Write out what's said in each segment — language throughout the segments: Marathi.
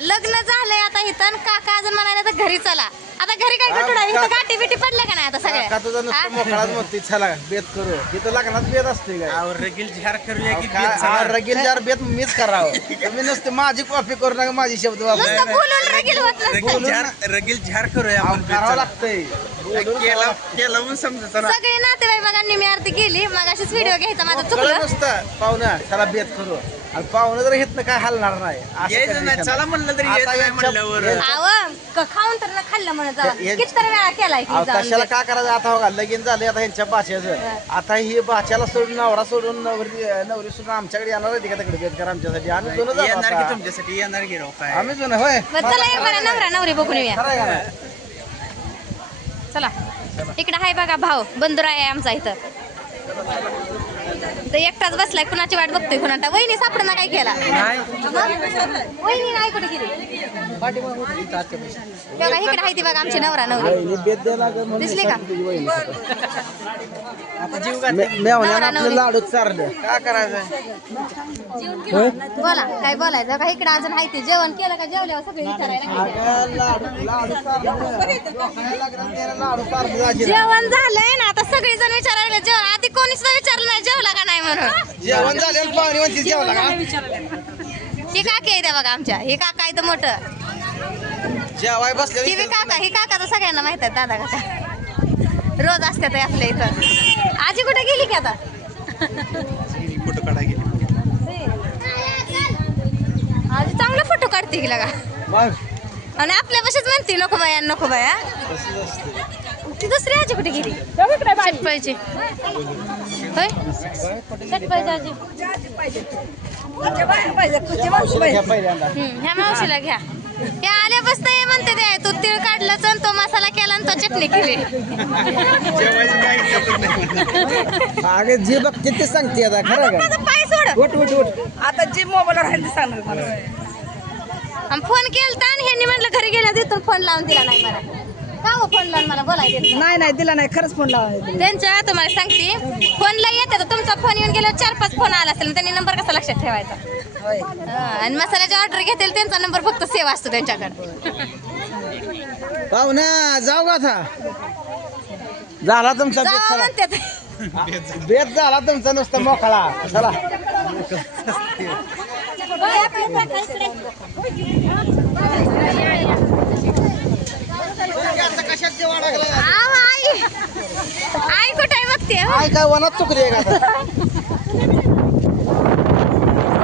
लग्न झालंय आता इथं काका अजून म्हणाले तर घरी चला. आता घरी काय कटुडा इथं गाठी बिटी पडल्या का नाही आता सगळ्या? का तुझा नुसतं मोकळाच म्हणते चला बेत करू. तिथं लग्नात बेत असते काय? रगील झार करूया की रगील जार बेत मीच करावं. तुम्ही नुसते माझी कॉपी करू नका, माझी शब्द वापरू. नुसतं बोलून रगील होत नसतं. रगील झार करूया आपण करावं लागतंय. केलं म्हणून समजत ना. सगळी नातेवाईकांनी मी आरती केली. मग अशीच व्हिडिओ घ्यायचा माझं कळलं चुकलं. नुसतं पाहुणं चला बेत करू. आणि पाहुणं जर घेतलं काय हलणार नाही. असं यायचं नाही, condition चला आहे. म्हणलं तरी आता यायचं नाही यांच्या- म्हणल्यावर. खाऊन तर ना खाल्लं म्हणत जावा. हे- कितीतरी वेळा केलाय की अहो, जाऊन कशाला बेत. काय करायचं आता बघा लगीन झाले आता ह्यांच्या भाच्याचं. आता ही भाच्याला सोडून नवरा सोडून नवरी सोडून आमच्याकडे येणार आहे का तिकडे बेत करा आमच्यासाठी? आम्ही जुनं झालो येणार की आता. तुमच्यासाठी येणार की राव काय. आम्ही जुनं होय. बरं, चला एक बरं नवरा नवरी बघून येऊया. खरं आहे का नाही? चला इकडे हाय बघा भाऊ बंधुरा आहे आमचा इथं. तर एकटाच बसलाय, कुणाची वाट बघतोय कुणाला. वहिनी सापडना काय केला? वहिनी नाही कुठे गेली? बघा इकडे आहे ती बघा आमची नवरा नवरी. वहिनी बेत द्यायला लागेल म्हणून दिसली का? तुझी वहिनी. आता जीव घातला. मेवण्यानं आपलं लाडू चारलं काय करायचं? बोला काय बोलायचं का? इकडे अजून आहे ते जेवण केलं का? जेवल्यावर सगळे विचारायला लागले. अगं, लाडू चारलं. डोकायला लागलं त्याला लाडू चारलं दाजीला. जेवण झालंय ना आता सगळी जण विचारायला लागले. जेवण आधी कोणीच विचारलं नाही जेवला का नाही म्हणून. जेवण झालं पाहुणे म्हणतील जेवला का? ही काकी आहे त्या बघा आमच्या. हे काका आहे तर मोठं. जेवाय बसले ही बी काका. ही काका तर सगळ्यांना माहित आहे. दादा काका रोज असतात आपल्या इथं. आजी कुठे गेली की आता? फोटो काढा गेली. आजी चांगला फोटो काढते की लगा. मग आणि आपल्या बशीच म्हणते नको बाया नको बाया. ती दुसरी आजी कुठे गेली? चटपळची होय चटपळची आजी. घ्या पहिल्यांदा. ह्या मावशीला घ्या. हे आल्यापासून हे म्हणते ते तू तीळ काढलं आणि तो मसाला केला आणि तो चटणी केली. जेवायचं काय इच्छा नाही म्हणलं. अगे जे बघते ते सांगते आता खरं का? माझा पाय सोड. उठ उठ उठ. आता जी मोबाईलवर आहे ते सांगणार मला. आणि फोन केलता आणि ह्यांनी म्हणलं घरी गेला तिथून फोन लावून दिला नाही मला. का हो फोन लावून मला बोलायचं? नाही नाही दिला नाही, खरंच फोन लावा. त्यांच्या तुम्हाला सांगते फोनला येते तर तुमचा फोन येऊन गेल्यावर 4-5 फोन आला असेल. त्यांनी नंबर कसा लक्षात ठेवायचा? होय. आणि मसाल्याची ऑर्डर घेतील त्यांचा नंबर फक्त सेव्ह असतो त्यांच्याकडे. पाहुणा जाऊ का आता? झाला तुमचा बेत जावा चला. म्हणतात. बेत झाला तुमचा नुसता मोकळा चला. आव, आई आई कुठे आहे बघते हो? काय काय वनात चुकली आहे का आता?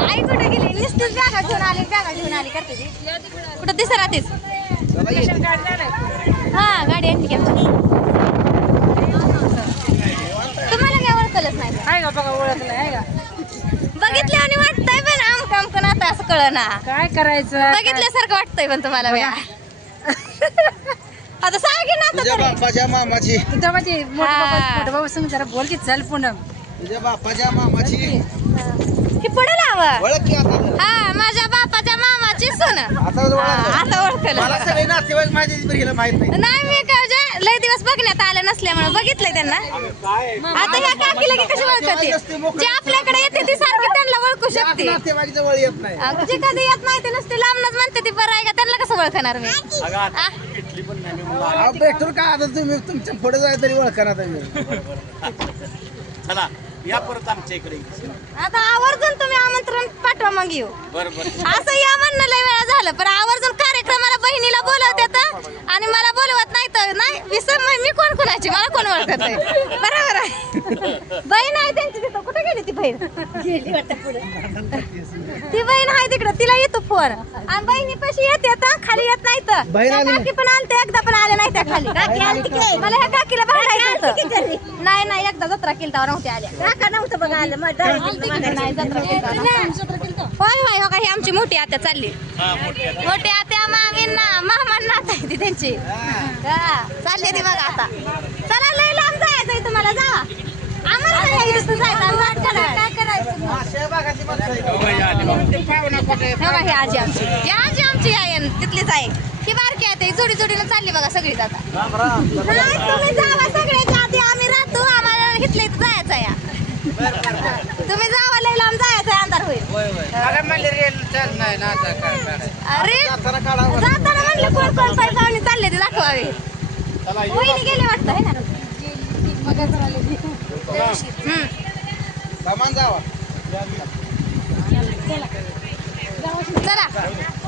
आई कुठे गेली? नुसतीच बॅगा घेऊन आली करते ती. कुठं दिसत राहतेच. हा गाडी आणली की आमची. तुम्हाला काय ओळखलंच नाही? आहे का बघा, ओळखलं आहे का? बघितले आणि वाटतंय पण आमकं आता असं कळना. काय करायचं? बघितल्यासारखं वाटतंय पण तुम्हाला म्या. आता सांगे ना आता तुझ्या तरी. बापाच्या मामाची तुझ्या माझी मोठा बाबा सांग जरा बोल की चल पुन्हा. तुझ्या बापाच्या मामाची की पुढे लावा. ओळख की आता. हा माझ्या बापाच्या मामाची सून. आता ओळखलं. आता ओळखलं. मला सगळे नातेवाईक माहिती आहेत, बरं हिला माहित नाही. नाही मी काय जे लय दिवस बघण्यात आलं नसल्यामुळे बघितलंय त्यांना. आता ह्या काकीला की कशी ओळखते? जे आपल्याकडे येते ती सारखी त्यांना ओळखू शकते. नातेवाईक जवळ येत नाही. जे कधी येत नाही ते नुसते लांबनच म्हणते ती बरं आहे का, त्यांना कसं ओळखणार मी? आ? अहो, भेटून काय आता तुम्ही तुमच्या पुढे जाय तरी ओळखा ना तुम्ही. चला या परत आमच्या इकडे. आता आवर्जून तुम्ही आमंत्रण पाठवा मग येऊ. बरोबर. असं या म्हणणं लय वेळा झालं पण आवर्जून कार्यक्रमाला बहिणीला बोलवतात आणि मला बोलवत नाही तर नाही विसर मी कोण कोणाची मला कोण ओळखत नाही. बरोबर आहे. बहीण आहे त्यांची तिथं. कुठे गेली ती बहीण? गेली वाटतं पुढे. ती बहीण आहे तिकडं, तिला येतो फोन. आणि बहिणी पशी येते आता, खाली येत नाही तर. बहीण आली काकी पण आलते एकदा पण आले नाही त्या खाली. मला ह्या काकीला बघायचं होतं. नाही एकदा जत्रा केली तेव्हा नव्हते आल्या. काका नव्हतं बघा आलं. नाही जत्रा केली. होय होय हो का ही आमची मोठी आत्या चालली. मोठी आत्या मामींना मामांना आता ती त्यांची. हा, चालली ती बघा आता. चला लय लांब जायचं तुम्हाला जावा. आम्हाला नाही इथं जायचं. आम्ही वाट करायला. काय करायचं? अशा भागाची माणसं आहेत. हो का ही आजी आमची. ही आजी आमची आहे तिथलीच आहे. ही बारकी आहे जोडी जोडीनं चालली बघा सगळीच आता. राम राम. नाही तुम्ही जावा सगळ्याच्या आधी आम्ही राहतो. आम्हाला इथल्या इथं जायचं या. तुम्ही जावा लय लांब जायचं अंधार होईल अरे जाताना म्हणलं कोण कोण पाय पाहुणे चालले ते दाखवावे वहिनी गेले वाटतं है ना सामान जावा चला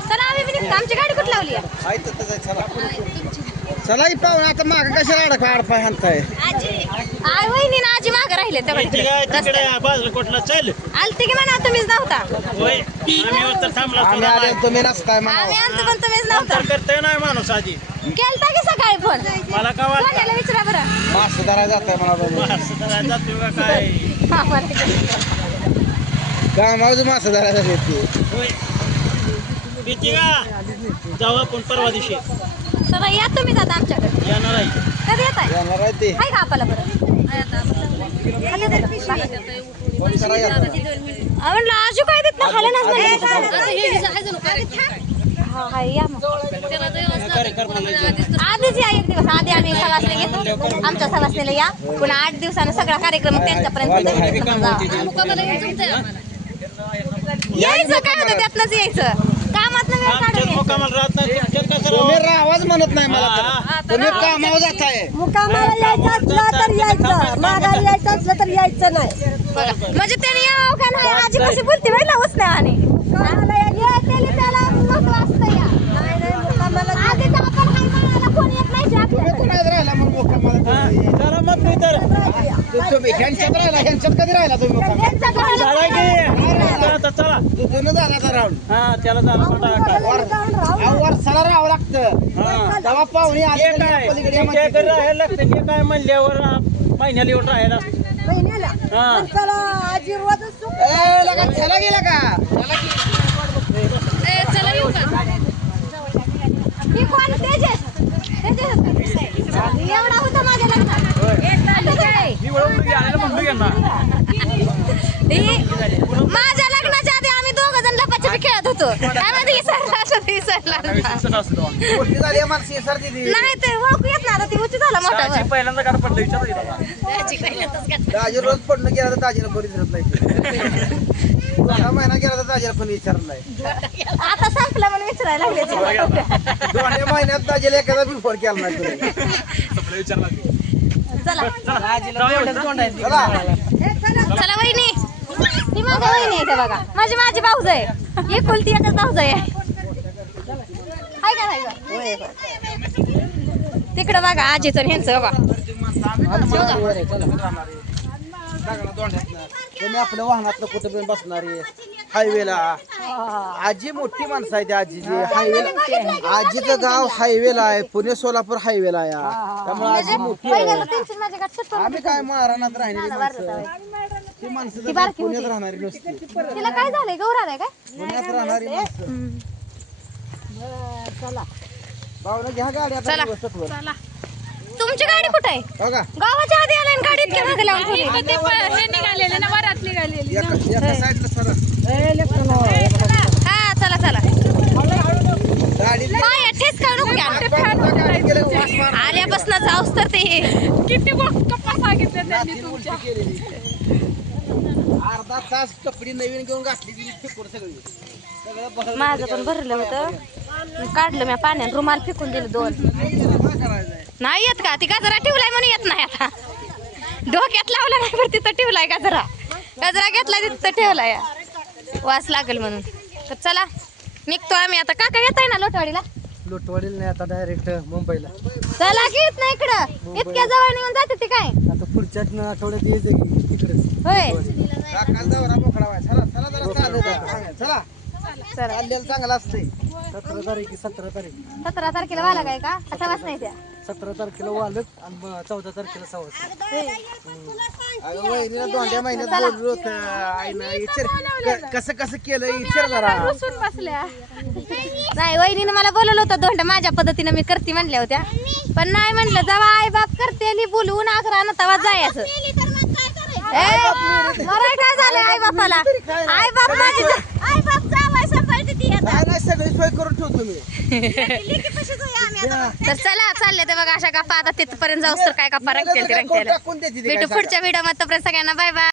चला आम्ही बी निघतो आमची गाडी कुठं लावली आहे? आहे तर तसं आहे, चला चला ही पाहून आता माग कशाला आडपाय हाणताय आय वहिनी ना आजी मागं राहिले तिकडे बाजूला कुठला चल आलती की म्हणा तुम्हीच नव्हता होय आम्ही तर थांबला आम्ही आले तुम्ही नसताय म्हणा आम्ही आलतो पण तुम्हीच नव्हता करतोय नाही माणूस आधी केलता की सकाळी फोन मला का वाटतं कोणाला विचारा बरं मास धरायला जाताय म्हणा बाबा जातो का काय हा, बरं. कामावर मास धरायला येते होय भीती का जाऊ आपण परवा दिवशी चला या तुम्ही जाता आमच्याकडे येणार आहे कधी येत आहे येणार आहे ते का आपल्याला बरं फोन करा या. म्हणलं आजू काय देत ना खायला या मग आधीच या एक दिवस आधी आम्ही सवासने घेतो आमच्या सवासनेला या पुन्हा 8 दिवसानं सगळा कार्यक्रम त्यांच्यापर्यंत यायचं काय होतं त्यातनंच यायचं कामात वेळ काढून मुक्कामाला राहत नाही तुम्ही राहावाच म्हणत नाही मला तर. तुम्ही कामावर जाताय मुकामाला यायचं असलं तर यायचं माघारी यायचं असलं तर यायचं नाही बघा म्हणजे त्याने यावं का नाही आजी कशी बोलते बाई लावच नाही त्याला महत्व असतं या आधी तर आपण हाय म्हणायला कोण येत नाही जे तुम्ही आपल्याकडे. कुणात राहिला मग मुक्कामाला जरा मग मी तर तुम्ही ह्यांच्यात राहिला ह्यांच्यात कधी राहिला तुम्ही मुक्कामाला त्यांचा घराला झाला की आता चला जुनं झाला आता राऊंड हा त्याला झाला वर्षाला राहावं लागतं तेव्हा पाहुणे आले की पलीकडे या म्हणतात. राहायला लागतं हे काय म्हणल्यावर महिन्याला येऊन राहायला असतं. महिन्याला हा चला आशीर्वाद सुख ए, लगा चला गेला का ही कोण तेजस एवढा होता माझ्या लग्नात माझ्या लग्नाच्या आधी आम्ही 2 जण लपाछपी खेळत होतो आम्ही विसरला मोठी झाली आहे माणसं विसरते ती. नाही ते ओळखू येत ना आता ती उची झाला मोठा वर. पहिल्यांदा गाडा पडलं विचार दाजी रोज पडणं गेला तर दाजीला कोणी विचारत नाही 12 महिना गेला तर दाजीला कोणी विचारत नाही आता संपलं म्हणून विचारायला लागले 2 महिन्यात दाजीला एखादा बी फोन केला नाही तुम्ही. चला चला चला वहिनी ती माझ्या वहिनी आहे ते बघा माझी भाऊज आहे एकुलती एकच भाऊज आहे हाय का नाही गं? तिकडं बघा आजीचं ह्यांचं बघा तुम्ही आपल्या वाहनात कुठे पण बसणारे हायवेला आजी मोठी माणसं आहे त्या आजीची हायवेला आजीचं गाव हायवेला आहे पुणे सोलापूर हायवेला आहे त्यामुळे आजी मोठी आहे पहिल्याला त्यांची माझ्या गाठ सुटून आम्ही काय महाराणात राहिलेली माणसं ती माणसं ती तर बारकी पुण्यात होती. राहणारी नुसती तिला काय झालंय गौर आलाय काय पुण्यात राहणारी माणसं भावना घ्या गाडी आता चला. व्यवस्थित. तुमची गाडी कुठे आहे हो का गावाच्या आधी आलाय आणि गाडीत काय लावून ठेवली? निघालेले ना वरात निघालेली एका साईडला सर हा चला चला गाडी पाया ठेच का नको घ्या. आल्यापासून जाऊस तर ते किती गप्पा सांगितल्या त्यांनी तुमच्या अर्धा तास कपडी नवीन घेऊन घातली की फेकून सगळं बघायला माझं पण भरलं होतं काढलं मी पाण्यात रुमाल फेकून दिलं 2 काय करायचंय नाही येत का ती गाजरा ठेवलाय म्हणून येत नाही आता डोक्यात लावला नाही पण तिथं ठेवलाय गाजरा घेतलाय तिथं ठेवलाय वास लागेल म्हणून तर चला निघतो आम्ही आता काका येत आहे ना लोटवाडीला लोटवाडीला नाही आता डायरेक्ट मुंबईला चला की येत नाही इकडं इतक्या जवळ निघून जाते ते काय आता पुढच्या आठवड्यात यायचं की तिकडेच होय चला जरा चालू द्या. चला चला चाललेलं चांगलं असतंय 17 तारीख 17 तारीख 17 तारखेला वाला काय का असा वास नाही त्या 17 तारखेला वालक आणि 14 तारखेला सवास वहिनीला 2 महिन्यात बोललो होतं आईनं विचार कसं कसं केलं विचार जरा बसल्या नाही वहिनीनं मला बोलवलं होतं दोंड माझ्या पद्धतीनं मी करते म्हणल्या होत्या पण नाही म्हणलं जेव्हा आई बाप करते बोलवून आग्रहानं तेव्हा जायचं मराय काय झालं आई बापाला आई बाप माझी आई बाप जावाय सांभाळते ती काय नाही सगळी सोय करून ठेवतो मी तर चला चालले ते बघा अशा गप्पा आता तिथपर्यंत जाऊस तर काय गप्पा रंगतील ते रंगतील टाकून देते ती काय भेटू पुढच्या व्हिडिओ मध्ये तोपर्यंत सगळ्यांना बाय बाय